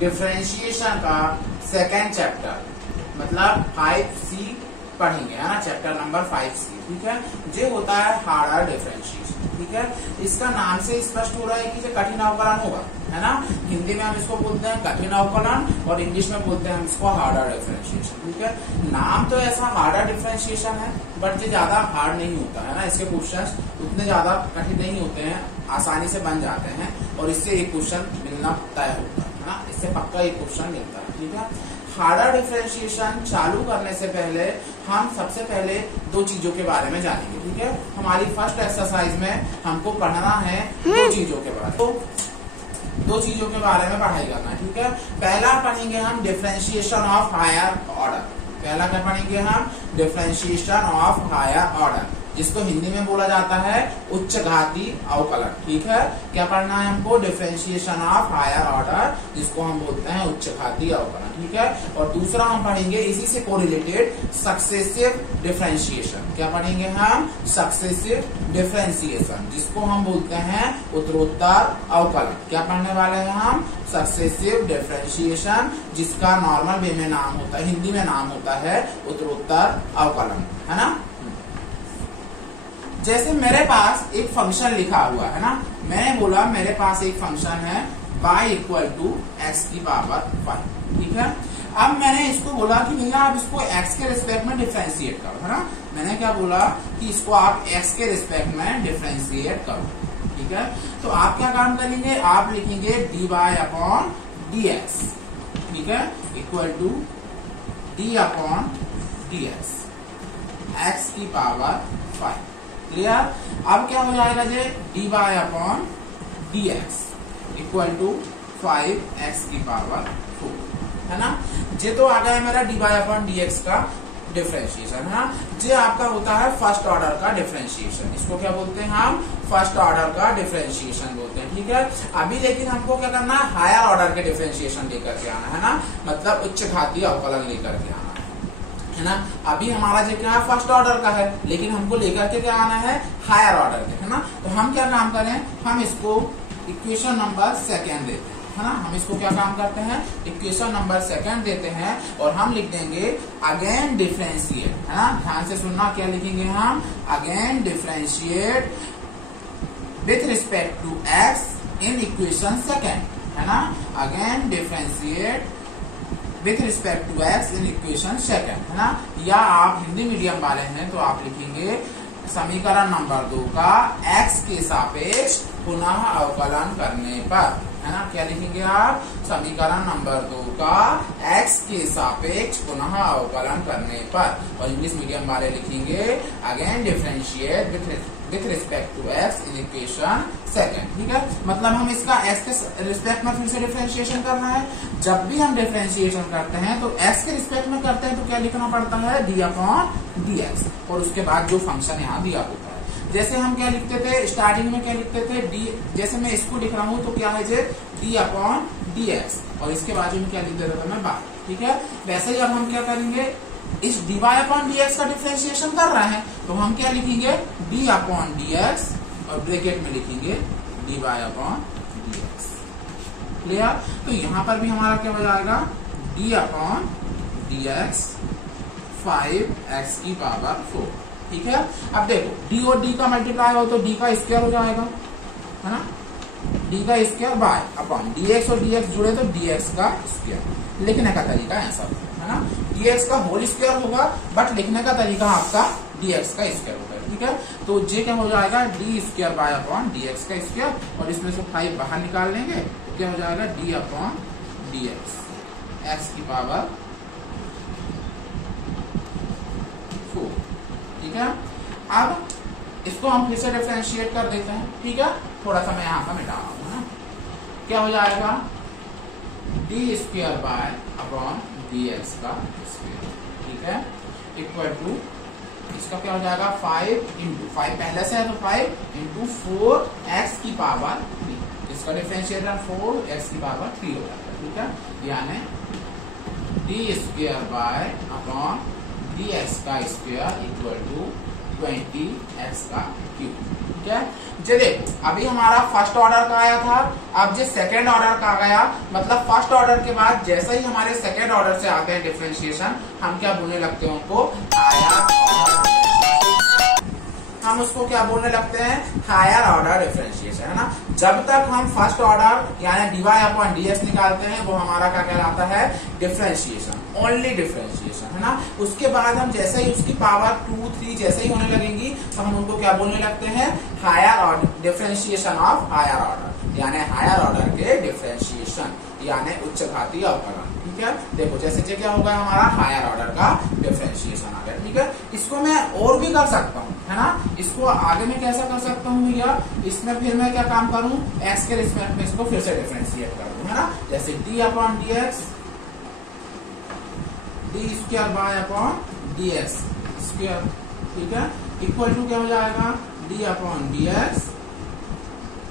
Differentiation का second chapter मतलब 5C पढ़ेंगे, है ना, चैप्टर नंबर 5C। ठीक है, ये होता है हार्डर डिफरेंशिएशन। ठीक है, इसका नाम से स्पष्ट हो रहा है कि ये कठिन अवकलन होगा, है ना। हिंदी में हम इसको बोलते हैं कठिन अवकलन और इंग्लिश में बोलते हैं हम इसको हार्डर डिफरेंशिएशन। ठीक है, नाम तो ऐसा हार्डर डिफरेंशिएशन है, बट ये ज्यादा हार्ड नहीं होता है ना। इसके क्वेश्चंस उतने ज्यादा कठिन नहीं होते हैं, आसानी से बन जाते हैं और इससे एक क्वेश्चन मिलना तय होता है ना, इससे पक्का एक क्वेश्चन मिलता है। ठीक है, हार्डर डिफरेंशिएशन चालू करने से पहले हम सबसे पहले दो चीजों के बारे में जानेंगे। ठीक है, हमारी फर्स्ट एक्सरसाइज में हमको पढ़ना है दो चीजों के बारे में, तो दो चीजों के बारे में पढ़ाई करना है। ठीक है, पहला पढ़ेंगे हम डिफरेंशिएशन ऑफ हायर ऑर्डर। पहला क्या पढ़ेंगे हम? डिफरेंशिएशन ऑफ हायर ऑर्डर, जिसको हिंदी में बोला जाता है उच्च घाती अवकलन। ठीक है, क्या पढ़ना है हमको? डिफरेंशिएशन ऑफ हायर ऑर्डर, जिसको हम बोलते हैं उच्च घाती अवकलन। ठीक है, और दूसरा हम पढ़ेंगे इसी से कोरिलेटेड सक्सेसिव डिफरेंशिएशन। क्या पढ़ेंगे हम? सक्सेसिव डिफरेंशिएशन, जिसको हम बोलते हैं उत्तरोत्तर अवकलन। क्या पढ़ने वाले हैं हम? सक्सेसिव डिफरेंशिएशन, जिसका नॉर्मल वे में नाम होता है, हिंदी में नाम होता है उत्तरोत्तर अवकलन, है ना। जैसे मेरे पास एक फंक्शन लिखा हुआ है ना, मैंने बोला मेरे पास एक फंक्शन है y इक्वल टू एक्स की पावर 5। ठीक है, अब मैंने इसको बोला कि भैया आप इसको x के रिस्पेक्ट में डिफरेंशिएट करो, है ना। मैंने क्या बोला कि इसको आप x के रिस्पेक्ट में डिफरेंशिएट करो। ठीक है, तो आप क्या काम करेंगे? आप लिखेंगे dy अपॉन dx। ठीक है, equal to d upon dx x की पावर 5। क्लियर? अब क्या हो जाएगा जे? dy upon dx equal to 5x की पावर 4, है ना। जे तो आ गया मेरा dy अपॉन dx का डिफरेंशिएशन, है ना। जे आपका होता है फर्स्ट ऑर्डर का डिफरेंशिएशन, इसको क्या बोलते हैं हम? फर्स्ट ऑर्डर का डिफरेंशिएशन बोलते हैं। ठीक है, अभी लेकिन हमको क्या करना है? हायर ऑर्डर के डिफरेंशिएशन लेकर के आना है ना, मतलब उच्च घातीय अवकलन लेकर के आना है ना। अभी हमारा जो क्या है? फर्स्ट ऑर्डर का है, लेकिन हमको लेकर के क्या आना है? हायर ऑर्डर के, है ना। तो हम क्या काम करें? हम इसको इक्वेशन नंबर सेकेंड देते हैं, है ना। हम इसको क्या काम करते हैं? इक्वेशन नंबर सेकेंड देते हैं और हम लिख देंगे अगेन डिफरेंशिएट, है ना। ध्यान से सुनना, क्या लिखेंगे हम? Again differentiate with respect to x in equation second, है ना। Again differentiate with respect to x in equation second, है ना। या आप हिंदी मीडियम वाले हैं तो आप लिखेंगे समीकरण नंबर 2 का x के सापेक्ष पुनः अवकलन करने पर, है ना। क्या लिखेंगे आप? समीकरण नंबर 2 का x के सापेक्ष पुनः अवकलन करने पर। और इंग्लिश मीडियम वाले लिखेंगे again differentiate with respect to x in equation second. ठीक है, मतलब हम इसका x के रिस्पेक्ट में फिर से डिफरेंशिएशन करना है। जब भी हम डिफरेंशिएशन करते हैं तो x के रिस्पेक्ट में करते हैं तो क्या लिखना पड़ता है? d अपॉन dx, और उसके बाद जो फंक्शन यहाँ दिया होता है। जैसे हम क्या लिखते थे स्टार्टिंग में? क्या लिखते थे? d, जैसे मैं इसको लिख रहा हूँ तो क्या है जे? d अपॉन dx, और इसके बाजू में क्या लिख देता था मैं? बाय। ठीक है, वैसे जब हम क्या करेंगे? इस dy अपॉन dx का डिफरेंशिएशन कर रहे हैं तो हम क्या लिखेंगे? d अपॉन dx और ब्रैकेट में लिखेंगे dy अपॉन dx। क्लियर? तो यहाँ पर भी हमारा क्या हो जाएगा? d अपॉन dx 5x की पावर 4। ठीक है, अब देखो d और d का मल्टीप्लाई हो तो d का स्क्वायर हो जाएगा, है ना। d का स्क्वायर बाय अपॉन dx, और dx जुड़े तो dx का स्क्वायर। लिखने का तरीका ऐसा है ना, dx का होल स्क्वायर होगा, बट लिखने का तरीका आपका dx का स्क्वायर होगा। ठीक है, तो जे क्या हो जाएगा? d square by upon dx का स्क्वायर, और इसमें से 5 बाहर निकाल लेंगे तो क्या हो जाएगा? d अपॉन dx x की पावर 4। ठीक है, अब इसको हम फिर से डिफरेंशिएट कर देते हैं। ठीक है, थोड़ा सा मैं यहाँ का मिटा रहा हूँ ना। क्या हो जाएगा? d square by upon dx का स्क्वायर। ठीक है, इक्वल टू इसका क्या हो जाएगा? 5 इंटू 5 पहले से है तो 5 इंटू 4x की पावर 3। इसका डिफरेंशिएटर 4x की पावर 3 हो जाएगा। ठीक है, यानी d square by upon dx का स्क्वायर इक्वल टू 20x का क्यूब। ठीक है, जे देखो अभी हमारा फर्स्ट ऑर्डर का आया था, अब जो सेकेंड ऑर्डर का आ गया, मतलब फर्स्ट ऑर्डर के बाद जैसे ही हमारे सेकेंड ऑर्डर से आते हैं डिफरेंशिएशन, हम क्या बोलने लगते हैं उनको हायर ऑर्डर, हम उसको क्या बोलने लगते हैं हायर ऑर्डर डिफरेंशिएशन, है ना। जब तक हम फर्स्ट ऑर्डर यानी डीवाई अपॉन डीएक्स निकालते हैं वो हमारा क्या कहलाता है डिफरेंशिएशन, ओनली डिफरेंशिएशन, है ना। उसके बाद हम जैसे ही उसकी पावर 2, 3 जैसे ही होने लगेंगी तो हम उनको क्या बोलने लगते हैं higher order differentiation of higher order, यानी हायर ऑर्डर के डिफरेंशिएशन यानी उच्च घातीय अवकलन। ठीक है, देखो जैसे ये क्या होगा हमारा हायर ऑर्डर का डिफरेंशिएशन आ गया। ठीक है, इसको मैं और भी कर सकता हूँ, है ना। इसको आगे में कैसा कर सकता हूँ भैया, इसमें फिर मैं क्या काम करूँ एक्स के रिस्पेक्ट में इसको फिर से डिफरेंशिएट कर दूं, है ना। जैसे D upon D x, D square bye upon D x square, ठीक है, इक्वल टू क्या हो जाएगा D upon D x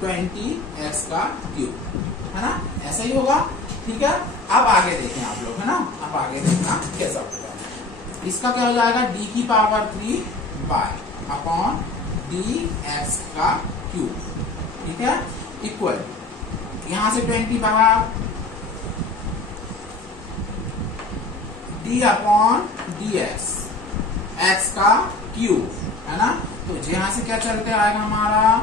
20x का क्यूब, है ना, ऐसा ही होगा। ठीक है, अब आगे देखें आप लोग, है ना, अब आगे देखना कैसा होगा। इसका क्या हो जाएगा डी की power 3 by upon D x का क्यूब। ठीक है, इक्वल यहां से 20 बाहर, डी अपॉन डी एक्स का क्यूब, है ना। तो यहां से क्या चलते आएगा हमारा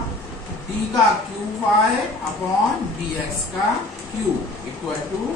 डी का क्यूब आए अपॉन डी एक्स का cube equal to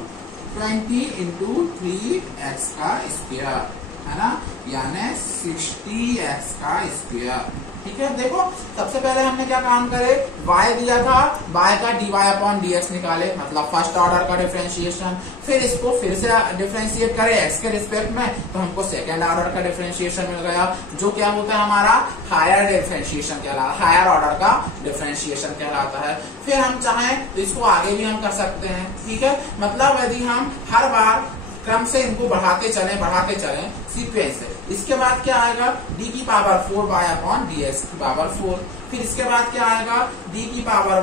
20 into 3x का स्क्वायर, है ना, यानी 60x का स्क्वायर। ठीक है, देखो सबसे पहले हमने क्या काम करे, y दिया था, y का dy अपॉन dx निकाले, मतलब फर्स्ट ऑर्डर का डिफरेंशिएशन, फिर इसको फिर से डिफरेंशिएट करे x के रिस्पेक्ट में, तो हमको सेकेंड ऑर्डर का डिफरेंशिएशन मिल गया, जो क्या होता है हमारा हायर डिफरेंशिएशन कहलाता है, हायर ऑर्डर का डिफरेंशिएशन कहलाता है। फिर हम चाहें तो इसको आगे भी हम कर सकते हैं। ठीक है, मतलब यदि हम हर बार क्रम से इनको बढ़ाते चलें सीक्वेंस से, इसके बाद क्या आएगा d की पावर 4 बाय अपॉन dx की पावर 4, फिर इसके बाद क्या आएगा d की पावर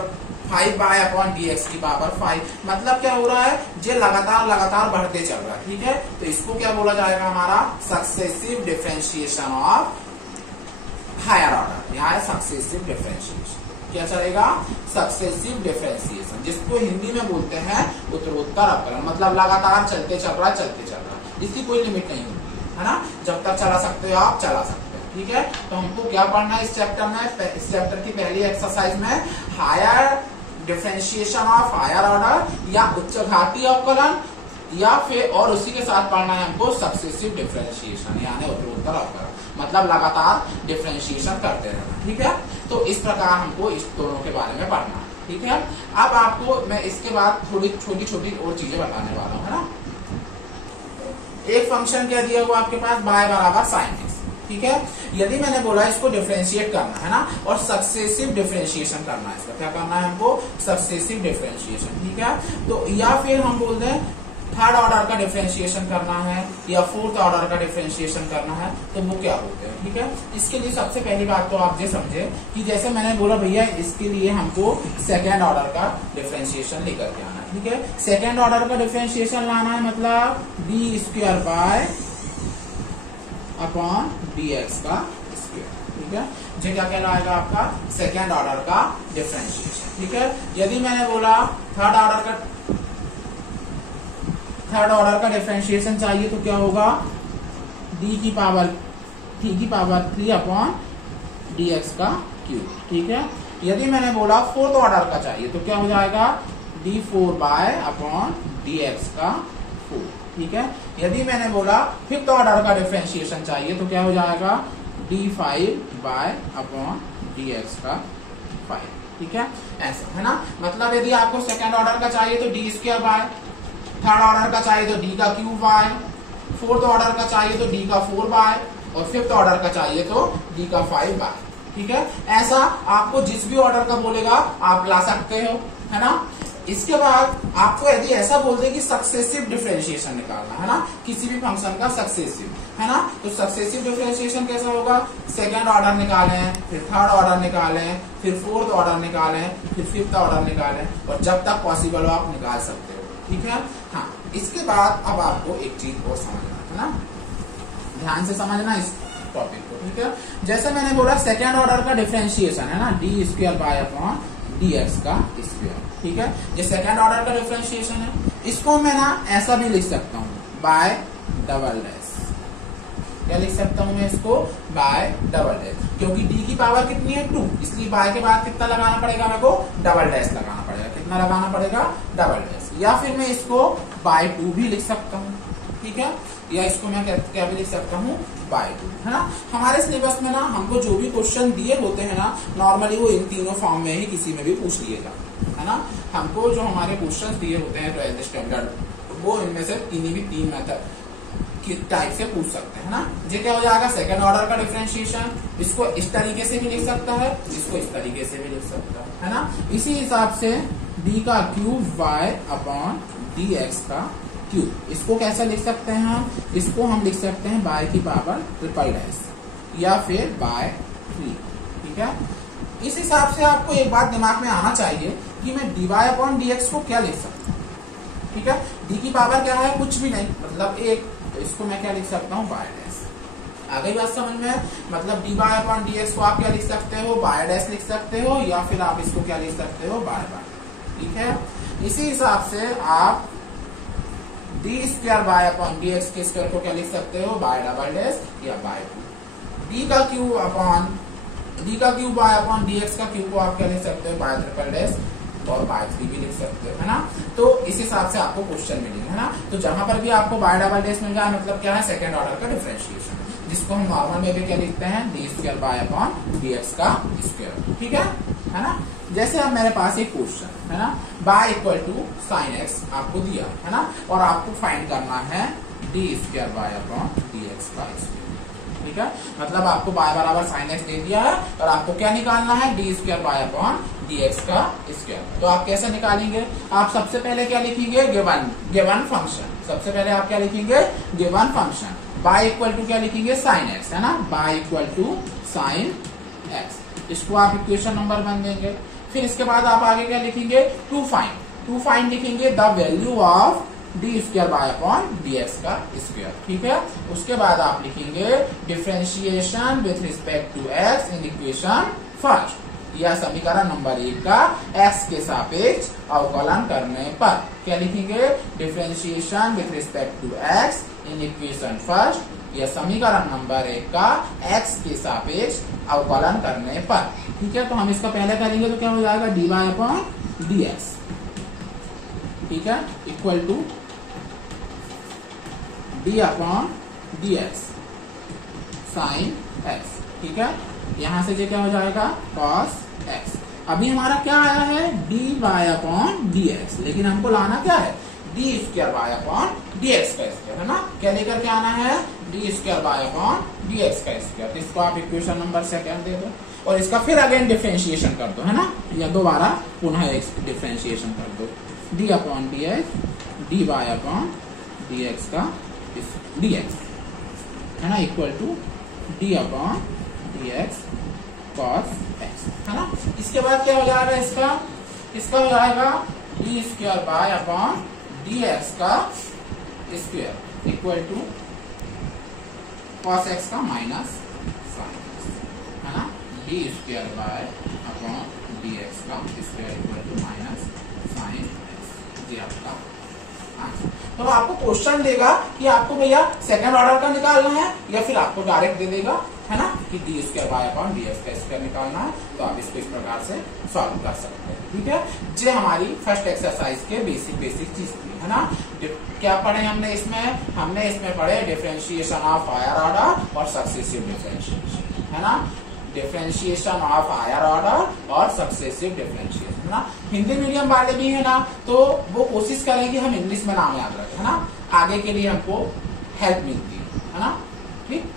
5 बाय अपॉन dx की पावर 5, मतलब क्या हो रहा है ये लगातार बढ़ते चल रहा है। ठीक है, तो इसको क्या बोला जाएगा हमारा successive differentiation of higher order, यहाँ है सक्सेसिव डिफरेंशिएशन, क्या चलेगा सक्सेसिव डिफरेंशिएशन, जिसको हिंदी में बोलते हैं उत्तरोत्तर अवकलन, मतलब लगातार चलते चल रहा है, इसकी कोई लिमिट नहीं होती है ना, जब तक चला सकते हो आप चला सकते हो। ठीक है, तो हमको क्या पढ़ना है इस चैप्टर में, इस चैप्टर की पहली एक्सरसाइज में higher differentiation of higher order या उच्च घातीय अवकलन, या फिर और उसी के साथ पढ़ना है हमको सक्सेसिव डिफरेंशिएशन यानी उत्तरोत्तर अवकलन, मतलब लगातार डिफरेंशिएशन करते रहना। ठीक है, तो इस प्रकार हमको इस दोनों के बारे में पढ़ना है। ठीक है, अब आपको मैं इसके बाद थोड़ी छोटी और चीजें बताने वाला हूँ, है ना। एक फंक्शन क्या दिया हुआ आपके पास y बराबर sin x। ठीक है, यदि मैंने बोला इसको डिफरेंशिएट करना है ना और सक्सेसिव डिफरेंशिएशन करना है, इसका क्या करना है हमको सक्सेसिव डिफरेंशिएशन। ठीक है, तो या फिर हम बोलते हैं थर्ड ऑर्डर का डिफरेंशिएशन करना है या फोर्थ ऑर्डर का डिफरेंशिएशन करना है, तो वो क्या होते हैं। ठीक है, इसके लिए सबसे पहली बात तो आप ये समझे कि जैसे मैंने बोला भैया इसके लिए हमको सेकेंड ऑर्डर का डिफरेंशिएशन लेकर के आना है। ठीक है, सेकेंड ऑर्डर का डिफरेंशिएशन लाना है, मतलब D square bye upon D x का स्क्वायर। ठीक है, जो क्या कहलाएगा आपका सेकेंड ऑर्डर का डिफरेंशिएशन। ठीक है, यदि मैंने बोला थर्ड ऑर्डर का डिफरेंशिएशन चाहिए तो क्या होगा d की पावर 3 अपॉन dx का क्यूब। ठीक है, यदि मैंने बोला फोर्थ ऑर्डर का चाहिए तो क्या हो जाएगा d4 बाय अपॉन dx का 4। ठीक है, यदि मैंने बोला फिफ्थ ऑर्डर का डिफरेंशिएशन चाहिए तो क्या हो जाएगा d5 बाय अपॉन dx का 5। ठीक है, ऐसा है ना, मतलब यदि आपको सेकेंड ऑर्डर का चाहिए तो D square bye, third order का चाहिए तो डी का क्यूब बाय, फोर्थ ऑर्डर का चाहिए तो डी का 4 बाय और फिफ्थ ऑर्डर का चाहिए तो डी का 5 बाय। ठीक है, ऐसा आपको जिस भी ऑर्डर का बोलेगा आप ला सकते हो, है ना। इसके बाद आपको यदि ऐसा बोल दे कि सक्सेसिव डिफरेंशिएशन निकालना है ना, किसी भी फंक्शन का सक्सेसिव, है ना, तो सक्सेसिव डिफरेंशिएशन कैसा होगा, सेकेंड ऑर्डर निकालें, फिर थर्ड ऑर्डर निकालें, फिर फोर्थ ऑर्डर निकालें, फिर फिफ्थ ऑर्डर निकालें, और जब तक पॉसिबल हो आप निकाल सकते हो। ठीक है, हाँ, इसके बाद अब आपको एक चीज और समझना है ना, ध्यान से समझना इस टॉपिक को। ठीक है। जैसे मैंने बोला सेकेंड ऑर्डर का डिफरेंशिएशन है ना, D square bye upon D x का स्क्वायर, ठीक है। ये सेकेंड ऑर्डर का डिफरेंशिएशन है, इसको मैं ना ऐसा भी लिख सकता हूँ बाय डबल डैश। क्या लिख सकता हूँ मैं इसको? बाय डबल डैश, क्योंकि डी की पावर कितनी है 2, इसलिए बाय के बाद कितना लगाना पड़ेगा मेरे को? डबल डैश लगाना पड़ेगा। कितना लगाना पड़ेगा? Double dash. या फिर मैं इसको बाय 2 भी लिख सकता हूँ, ठीक है। या इसको मैं क्या भी लिख सकता हूँ? बाय 2, है ना। हमारे सिलेबस में ना हमको जो भी क्वेश्चन दिए होते हैं ना, नॉर्मली वो इन तीनों फॉर्म में ही किसी में भी पूछ लिएगा, है ना। हमको जो हमारे क्वेश्चन दिए होते हैं 12th स्टैंडर्ड, वो इनमें से तीन मेथड टाइप से पूछ सकते हैं ना। ये क्या हो जाएगा? सेकंड ऑर्डर का डिफरेंशिएशन, इसको इस तरीके से भी लिख सकता है, इसको इस तरीके से भी लिख सकता है ना। इसी हिसाब से डी का cube Y upon D x का क्यूब, इसको कैसे लिख सकते हैं हम? इसको हम लिख सकते हैं बाय की पावर ट्रिपल डैश या फिर बाय 3, ठीक है। इस हिसाब से आपको एक बात दिमाग में आना चाहिए कि मैं D Y upon D x को क्या लिख सकता हूँ, ठीक है। डी की पावर क्या है? कुछ भी नहीं, मतलब 1, तो इसको मैं क्या लिख सकता हूँ? By dash. आ गई बात समझ में? मतलब d Y upon D x को आप क्या लिख सकते हो? बाय डैश लिख सकते हो, या फिर आप इसको क्या लिख सकते हो? बाय बाय, ठीक है। इसी हिसाब से आप D square bye upon D x के स्क्वायर को क्या लिख सकते हो? बाय डबल डैश या बाय 2। डी का cube by upon D x का क्यूब को आप क्या लिख सकते हो? बाय ट्रिपल डैश और बाय 3 भी लिख सकते हो, है ना। तो इस हिसाब से आपको क्वेश्चन मिलेंगे, है ना। तो जहां पर भी आपको बाय डबल डैश मिल जाए, मतलब क्या है? सेकंड ऑर्डर का डिफरेंशिएशन, जिसको हम नॉर्मल में भी क्या लिखते हैं? D square bye upon D x का स्क्वायर, ठीक है ना। जैसे अब मेरे पास एक क्वेश्चन है ना, y equal to sine x आपको दिया है ना, और आपको फाइंड करना है d square bye upon D x का स्क्वायर, ठीक है। मतलब आपको बाय बराबर साइन एक्स दे दिया है और आपको क्या निकालना है? D square bye upon D x का स्क्वायर। तो आप कैसे निकालेंगे? आप सबसे पहले क्या लिखेंगे? Given function. सबसे पहले आप क्या लिखेंगे? Given function. Y equal to क्या लिखेंगे? साइन एक्स, है ना। Y equal to sine x, इसको आप इक्वेशन नंबर 1 देंगे। फिर इसके बाद आप आगे क्या लिखेंगे? टू फाइंड लिखेंगे the value of d square bye upon D x का स्क्वायर, ठीक है। उसके बाद आप लिखेंगे differentiation with respect to x in equation first, या समीकरण नंबर 1 का एक्स के सापेक्ष अवकलन करने पर क्या लिखेंगे? Differentiation with respect to x in equation first, या समीकरण नंबर 1 का एक्स के सापेक्ष अवकलन करने पर, ठीक है। तो हम इसका पहले करेंगे तो क्या हो जाएगा? D Y upon D x, ठीक है, equal to d upon D x sine x, ठीक है। यहां से ये क्या हो जाएगा? Cos x. अभी हमारा क्या आया है? D Y upon D x, लेकिन हमको लाना क्या है? D square bye upon D x का स्क्वायर, है ना। क्या लेकर के आना है? D square bye upon D x का स्क्वायर। तो इसको आप इक्वेशन नंबर 2 दे दो और इसका फिर अगेन डिफरेंशिएशन कर दो, है ना, या दोबारा पुनः एक डिफरेंशिएशन कर दो। D upon D x, d Y upon D x का डी एक्स, है ना, equal to d upon D x cos x, है ना। इसके बाद क्या हो जाएगा? इसका हो जाएगा D square bye upon D x का square equal to cos X का माइनस साइन एक्स, है ना। D square bye upon D x का square equal to minus sine X, ये आपका आंसर। तो आपको क्वेश्चन देगा कि आपको भैया सेकंड ऑर्डर का निकालना है, या फिर आपको डायरेक्ट दे देगा, है ना, कि D square bye upon D x का स्क्वायर निकालना है। तो आप इसको इस प्रकार से सॉल्व कर सकते हैं, ठीक है। ये हमारी फर्स्ट एक्सरसाइज के बेसिक चीज थी, है ना। क्या पढ़े हमने इसमें पढ़े डिफरेंशिएशन ऑफ हायर ऑर्डर और सक्सेसिव डिफरेंशिएशन, है ना। डिफरेंशिएशन ऑफ हायर ऑर्डर और सक्सेसिव डिफरेंशिएशन, है ना। हिंदी मीडियम वाले भी है ना, तो वो कोशिश करें कि हम इंग्लिश में नाम याद रखें, है ना, आगे के लिए हमको हेल्प मिलती है ना, ठीक।